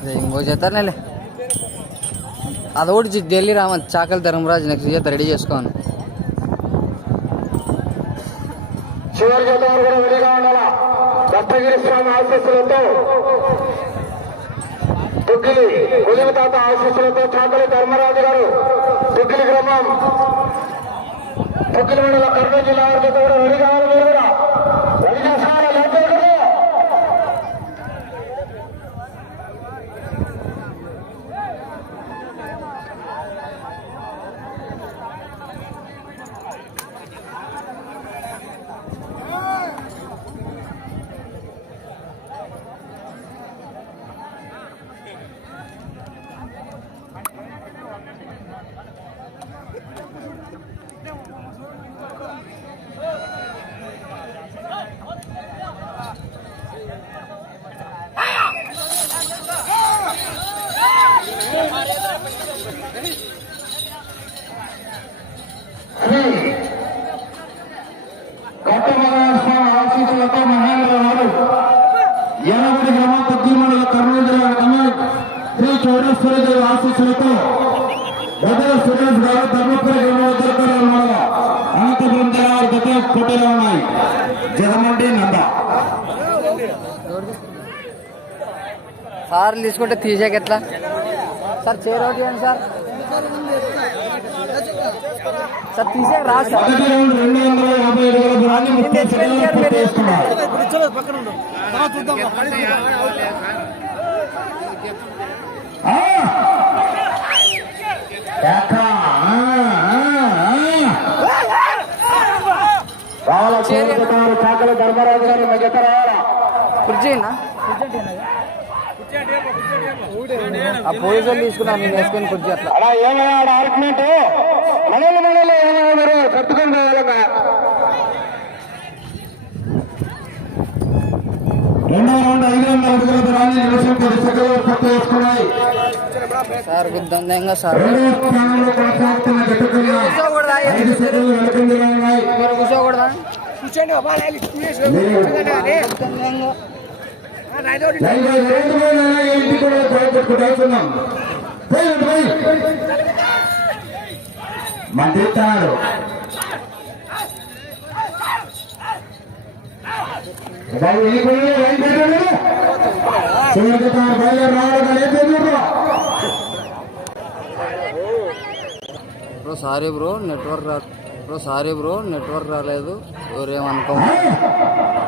అదే ఇంకో చేస్తారులే అదొకటి ఢిల్లీ రామ చాకలి ధర్మరాజు నెక్స్ట్ చేత రెడీ చేసుకోను చివరి చేత వారు కూడా రెడీగా ఉండాలా? దత్తగిరి స్వామి ఆశీస్సులతో తుగ్గిలి కులిమి తాత ఆశీస్సులతో చాకలి ధర్మరాజు గారు తుగ్గిలి గ్రామం తుగ్గిలి మండల కర్నూలు జిల్లా వారి జత కూడా రెడీ కావాలి మీరు కూడా. శ్రీ గ్రామ తుగ్గిలి మండల కమాండ్ శ్రీ చౌడేశ్వరదేవి ఆశీస్సులతో గదల సురేష్ గారు ధర్మపురి గ్రామ ఉత్తరకరణ మండల గత పోటీలో ఉన్నాయి జగమండి నంద తీసుకుంటే తీసేకి ఎట్లా? సార్ చేరొకటి అండి సార్. సార్ తీసేకి రా సార్. రావాల? గారు మిగత రావాలా? కుర్చీనా ఆ పోలీసులు తీసుకున్నాను నేను వేసుకొని కుర్చీ అట్లా. అలా ఏమయ్యాడు ఆర్గ్యుమెంట్ మనల్ని మనల్ని ఏమయ్యా మీరు కట్టుకుని రావాలన్నా రెండో రౌండ్ ఐదు వందల అడుగుల దూరాన్ని నిమిషం పది సెకండ్లు పూర్తి చేసుకున్నాయి. సార్ గుద్దంగా సార్. రెండవ స్థానంలో కొనసాగుతున్న జట్టుకున్న ఐదు సెకండ్లు వెనుకంజలో ఉన్నాయి. కూర్చోకూడదా? గుద్దంగా ఇంటి కూడా ప్రయత్నించుకుంటున్నాం మంత్రిస్తాడు బాబు ఈ కూడా లైన్ పెట్టాడు చివరికి తాను బయలుదేరి రావడం ఏం బ్రో. సారీ బ్రో నెట్వర్క్ రా బ్రో సారీ బ్రో నెట్వర్క్ రాలేదు. ఎవరేమనుకో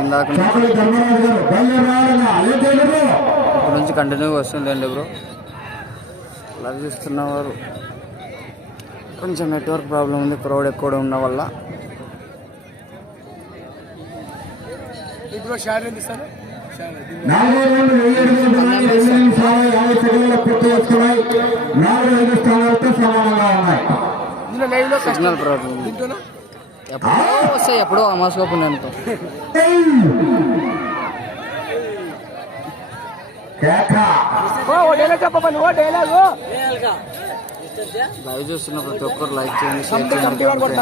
ఇందాక ఇప్పటి నుంచి కంటిన్యూగా వస్తుందండి బ్రో. లవ్ చేస్తున్నవారు. కొంచెం నెట్వర్క్ ప్రాబ్లం ఉంది క్రౌడ్ ఎక్కువ ఉన్న వల్ల. రౌండ్ వెయ్యి అడుగుల దూరాన్ని రెండు నిమిషాల యాభై సెకండ్లలో పూర్తి చేసుకున్నాయి నాలుగు ఐదు స్థానాలతో సమానంగా ఉన్నాయి ప్రాబ్లం ఉంది. ఎప్పుడో వస్తాయి ఎప్పుడో అమాసుకోపు అనుకో లైవ్ చూస్తున్న ప్రతి ఒక్కరు లైక్ చేయండి షేర్ చేయండి.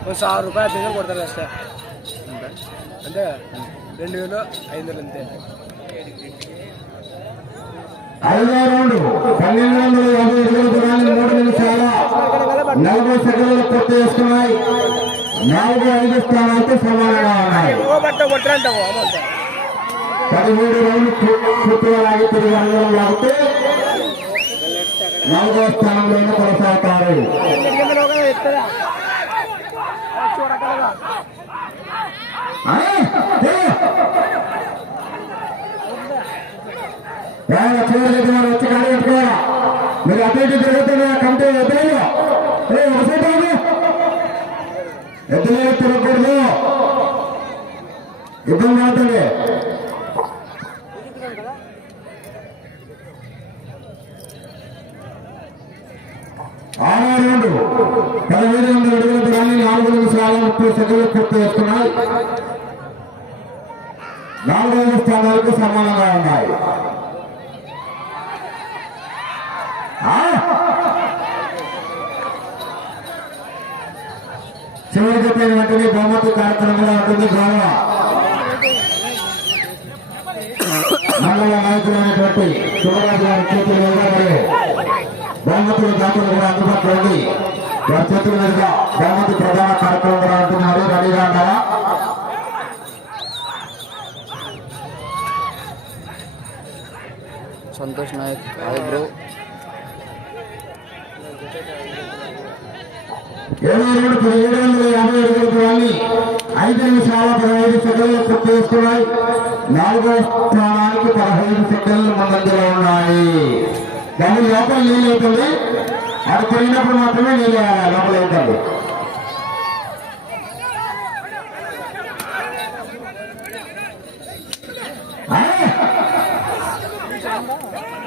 పొందన ఆరు రూపాయలు దిగలు కొడతారు వస్తే అంతే రెండు వేలు ఐదు వేలు అంతే. ఐదో రౌండ్ పన్నెండు వందల యాభై అడుగుల దూరాన్ని మూడు నిమిషాల నలభై సెకండ్లు పూర్తి చేసుకున్నాయి నాలుగు ఐదు స్థానాలతో సమానంగా ఉన్నాయి ఓ బట్ట కొట్టరంటావు అమౌంట్ పదిహేడు రౌండ్ పూర్తిగా లాగి తిరిగి అందరం లాగితే నాలుగో స్థానంలోనే కొనసాగుతారు ఎత్తరా చూడగలగా ఆ? ఏ? వేళ చివరి దగ్గర వారు వచ్చి కాడి పెట్టుకోవాలా మీరు అటు ఇటు తిరుగుతున్న కంటే ఎద్దులేదు ఏ వసంతాము ఎద్దులేదు తిరగకూడదు ఇబ్బంది అవుతుంది ఆరు రెండు పదిహేడు వందల అడుగుల నాలుగు నిమిషాల ముప్పై సెకండ్లు పూర్తి చేసుకున్నాయి. నాలుగైదు స్థానాలకు సమానంగా ఉన్నాయి. చివరికి చెప్పిన వెంటనే బహుమతి కార్యక్రమంలో ఉంటుంది గౌరవ. మండల నాయకులైనటువంటి శివరాజు గారి చేతుల మీదుగా మరియు బహుమతుల దాతలు కూడా అందుబాటులో ఉంది. చేతుల మీదుగా బహుమతి ప్రధాన కార్యక్రమం అంటున్నారు రెడీగా ఉన్నారా సంతోష్ నాయక్ ఏడు పదిహేడు వందల యాభై ఏడు రూపాయలని ఐదు నిమిషాల పదహైదు సెకండ్లు పూర్తి చేసుకున్నాయి నాలుగో స్థానానికి పదహైదు సెకండ్లు ముందంజలో ఉన్నాయి దాని లోపల నీళ్ళు అవుతుంది అది పోయినప్పుడు మాత్రమే నీళ్ళు వేయాలి, లోపల అవుతుంది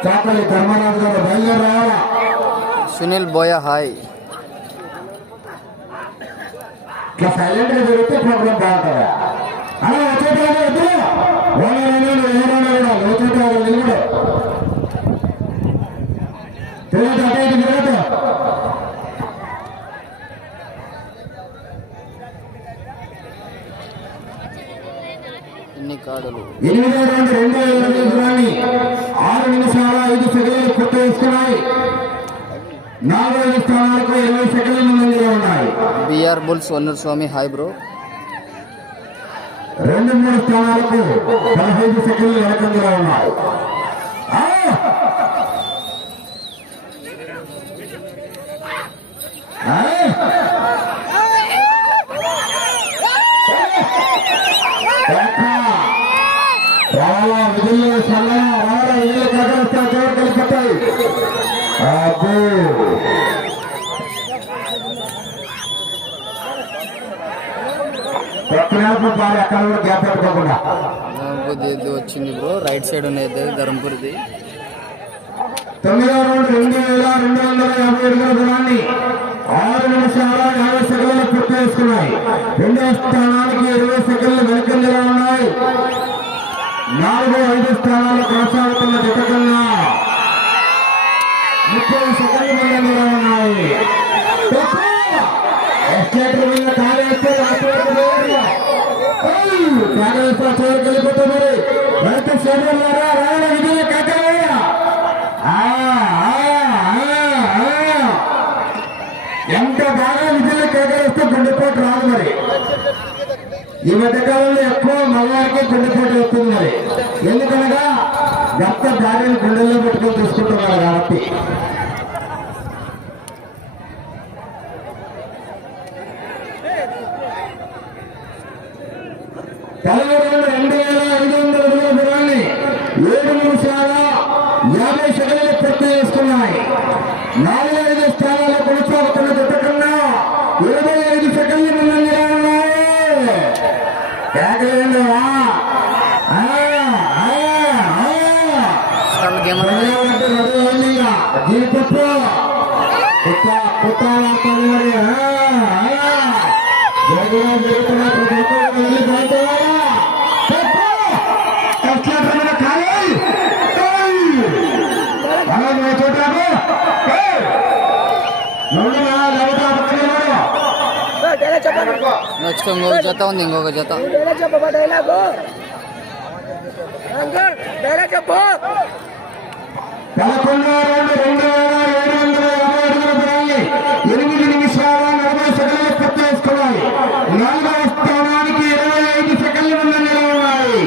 చాకలి ధర్మరాజు గారు బయలుదేరి రావాలా సునీల్ బోయ హాయ్ ఇట్లా సైలెంట్ గా జరిగితే ప్రోగ్రామ్ బాగుంటుందా అలా వచ్చేట వద్దు ఓనర్ ఎవరైనా కూడా వచ్చేట నిలబడు తిరగదు అటే ఇటు తిరగదు ఎన్ని కాడలు? ఎనిమిదో రౌండ్ రెండు వేల ఇరవై దూరాన్ని ఆరు నిమిషాల ఐదు సెకండ్లు చేసుకున్నాయి నాలుగైదు స్థానాలకు ఇరవై సెకండ్ల ముందంజలో ఉన్నాయి బిఆర్ బుల్స్ వన్నూరు స్వామి హాయ్ బ్రో. రెండు మూడు స్థానాలకు పదహైదు సెకండ్లు వెనకంగా ఉన్నాయి. పాలు ఎక్కడ కూడా గ్యాప్ పెట్టుకోకుండా. ఇది వచ్చింది బ్రో. రైట్ సైడ్ ఉన్నది ధర్మపురిది. తొమ్మిదో రౌండ్ రెండు వేల రెండు వందల యాభై అడుగుల దూరాన్ని ఆరు నిమిషాల యాభై సెకండ్లు పూర్తి చేసుకున్నాయి. రెండో స్థానానికి ఇరవై సెకండ్లు వెనకంజలో ఉన్నాయి. నాలుగో ఐదు స్థానాలు కొనసాగుతున్న జత కన్నా ముప్పై సెకండ్లు ముందంజలో ఉన్నాయి. చివరికి వెళ్ళిపోతే మరి రైతు క్షేత్రం రాయల విజయ కాకరయ్య ఎంత బాగా విజయ కేకరిస్తే గుండెపోటు రాదు మరి. ఈ మధ్యకాలంలో ఎక్కువ మగవారికి గుండెపోటు వస్తుంది మరి. ఎందుకనగా భర్త భార్యను గుండెల్లో పెట్టుకొని తీసుకుంటున్నారు కాబట్టి. పదమూడు రెండు వేల ఐదు వందల అడుగుల దూరాన్ని ఏడు నిమిషాల యాభై సెకండ్లు పూర్తి చేసుకున్నాయి నాలుగు ఐదు స్థానాల్లో కొనసాగుతున్న జత కన్నా ఇరవై ఐదు సెకండ్లు ముందంజలో ఉన్నాయి కేకలేండివా? ఆ, ఆ, ఆ. చాలా గేమ్ ఉంది అంటే నడువు ఉంది ఇక. జీడిపప్పు. కుట్ట, కుట్ట వాడుతుంది మరి. ఆ, ఆ. జరుగులో జరుగుతున్న ప్రతి ఒక్కరు వెళ్ళి బయటవారా. పప్పు. కష్టపడిన కాలు. ఏయ్. అలా నువ్వు చూడరాదు. ఏయ్. నుండి మా లేకపోతే ఆ పక్కనే ఉన్నాడు. నెక్స్ట్ ఇంకొక జత ఉంది ఇంకొక జత చెప్పబా డైలాగు డైలాగ్ చెప్పు పదకొండవ రౌండ్ రెండు వేల ఏడు వందల యాభై అడుగుల దూరాన్ని ఎనిమిది నిమిషాల నలభై సెకండ్లు పూర్తి చేసుకున్నాయి నాలుగవ స్థానానికి ఇరవై ఐదు సెకండ్లు ముందంజలో ఉన్నాయి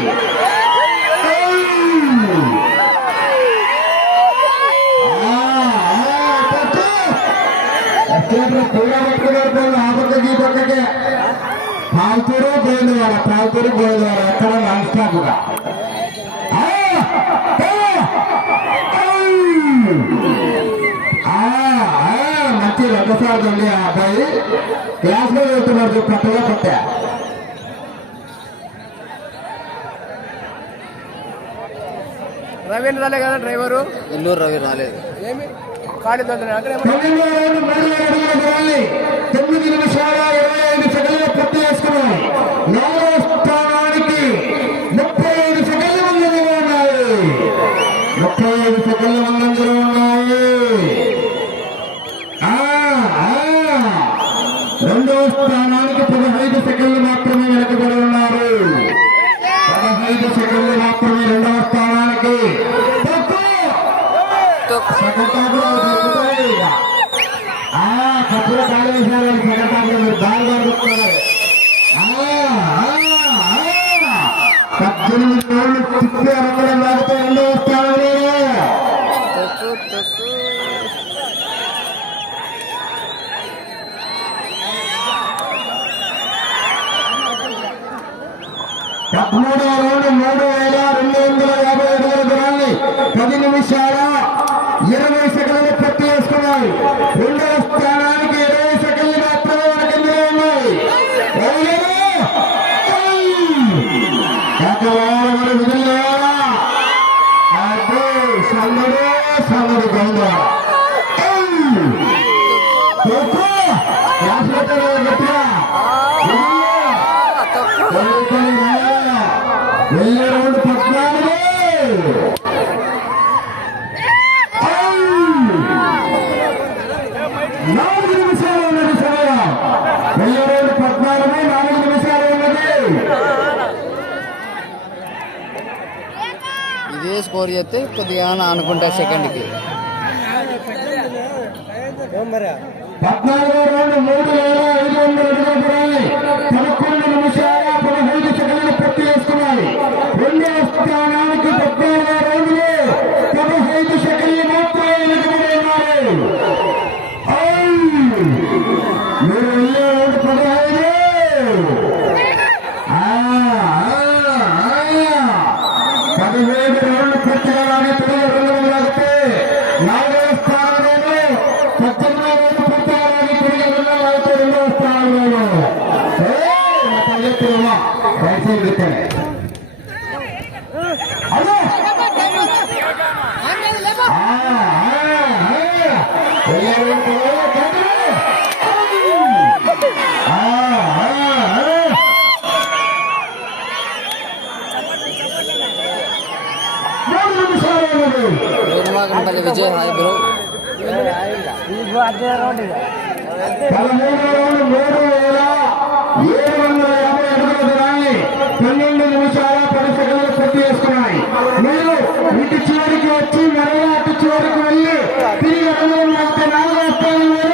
ఆ, ఆ, పట్టు. ఎస్టేట్లో కూడా పట్టుకున్నారు ఆ పక్కకి ఈ పక్కకి పాల్తూరు గోవిందవాడ. పాల్తూరు గోవిందవాడ నాన్ ఆ, మంచి రథసారథి అండి ఆ అబ్బాయి. క్లాస్లో వెళ్తున్నారు కొత్తగా కొత్త. రాలే కదా డ్రైవరు? ఎల్లూరు రవి రాలేదు. ఏమి? ಕಾಡಿದ పదమూడవ రౌండ్ మూడు వేల రెండు వందల యాభై అడుగుల దూరాన్ని పది నిమిషాల ఇరవై సెకండ్లు పూర్తి చేసుకున్నాయి. சல்லடே சல்லடு கவுண்டா. ఇదే స్కోర్ చేస్తే కొద్దిగా అనుకుంటా సెకండ్కి నిమిషాల పూర్తి రెండో స్థానం ನಾವು పదమూడు రోజులు మూడు వేల ఏడు వందల మీరు ఇటు చివరికి వచ్చి మరలా అటు చివరికి వెళ్ళి తిరిగి నాలుగు వస్తాయి స్థానం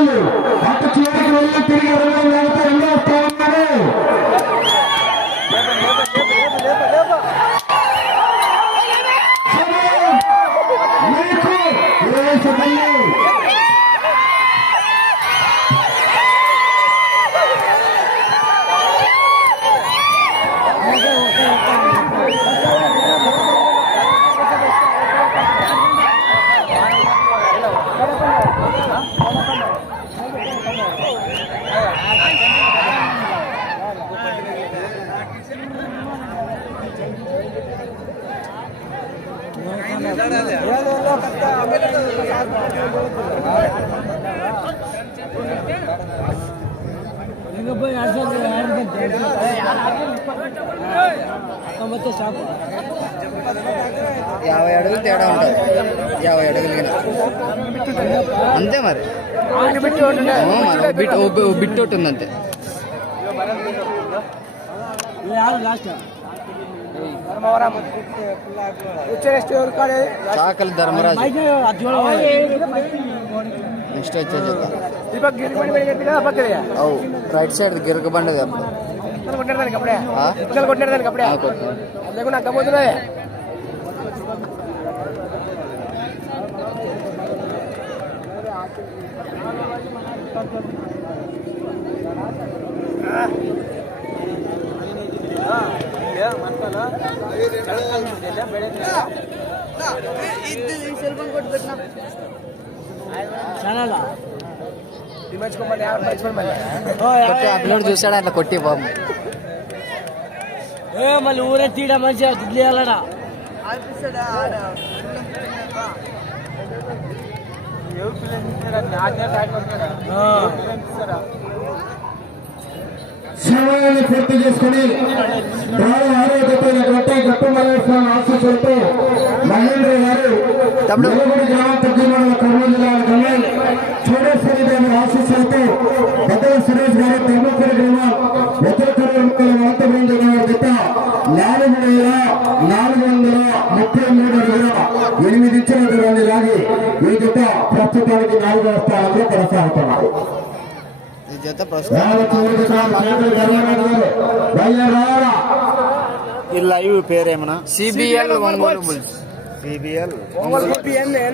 వాళ్ళు భక్త చివరికి వెళ్ళి ಯಾವ ಎಡಕ್ಕೆ ತೇಡ ಯಾರು 20 52 ಎಡಕ್ಕೆ ಆಗ್ತದೆ ಮಾಡಿ ఒకటి ఉంది అంతే చాకలి ధర్మరాజు. నెక్స్ట్ వచ్చే చెప్తాం. అవు రైట్ సైడ్ గిరక బండది అప్పుడు. ఆ? ఆ, కొట్టు. కొట్టి ఆ పిల్లడు చూసాడు అట్లా కొట్టి బాబు. మళ్ళీ ఊరే తీయడం మంచిగా దుడ్లు వేయాలడా సమయాన్ని పూర్తి చేసుకుని బాగా ఆరోగ్యమైనటువంటి గట్టు మల్లేశ్వరం ఆశీస్సులతో మహేంద్ర గారు గ్రామ తగ్గిమండల కర్నూలు జిల్లా కమాండ్ చోడేశ్వరి దేవి ఆశీస్సులతో పెద్దల సురేష్ గారు తిరుమలపల్లి గ్రామం ఉత్తర కర్నూలు అనంతపురం జిల్లా జత నాలుగు వేల నాలుగు వందల ముప్పై మూడు అడుగుల ఎనిమిది ఇచ్చిన దూరాన్ని లాగి ఈ జత ప్రస్తుతానికి నాలుగవ స్థానంలో కొనసాగుతున్నారు ఈ జత ప్రస్తుతం ఈ లైవ్ పేరేమన్నా? సిబిఎల్ ఒంగోలు. సిబిఎల్